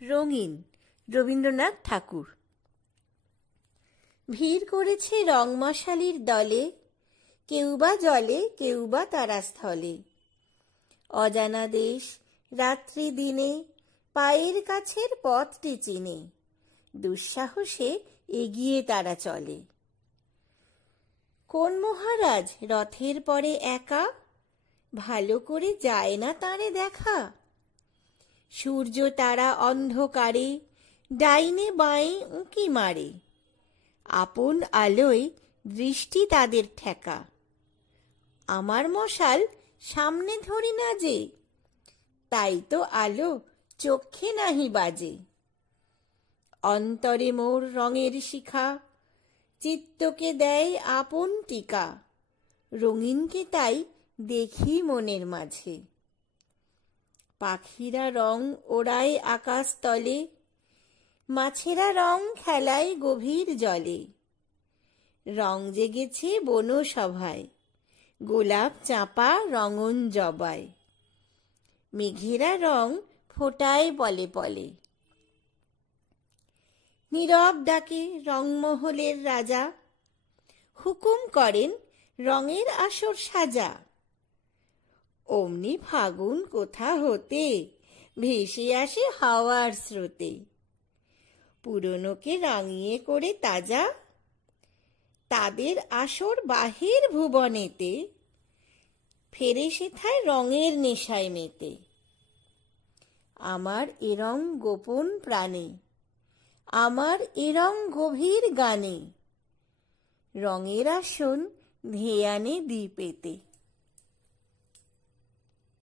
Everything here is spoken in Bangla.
রঙিন, রবীন্দ্রনাথ ঠাকুর। ভিড় করেছে রংমশালির দলে, কেউ বা জলে কেউ বা তারাস্থলে। অজানা দেশ রাত্রি দিনে পায়ের কাছের পথটি চিনে, দুঃসাহসে এগিয়ে তারা চলে। কোন মহারাজ রথের পরে একা, ভালো করে যায় না তারে দেখা। সূর্য তারা অন্ধকারে ডাইনে বাঁয়ে উঁকি মারে, আপন আলোয় দৃষ্টি তাদের ঠেকা। আমার মশাল সামনে ধরি না যে, তাই তো আলো চক্ষে নাহি বাজে। অন্তরে মোর রঙের শিখা, চিত্তকে দেয় আপন টিকা। রঙিনকে তাই দেখি মনের মাঝে। পাখিরা রং ওড়ায় আকাশ তলে, মাছেরা রং খেলায় গভীর জলে। রং জেগেছে বনসভায়, গোলাপ চাঁপা রঙন জবায়। মেঘেরা রং ফোটায় পলে পলে। নীরব ডাকে রংমহলের রাজা, হুকুম করেন রঙের আসর সাজা। অমনি ফাগুন কোথা হতে ভেসে আসে হাওয়ার স্রোতে। পুরনোকে রাঙিয়ে করে তাজা, তাদের আসর বাহির ভুবনেতে। ফেরে সেথায় রঙের নেশায় মেতে। আমার এ রং গোপন প্রাণে, আমার এ রং গভীর গানে। রঙের আসন ধেয়ানে দ্বীপেতে।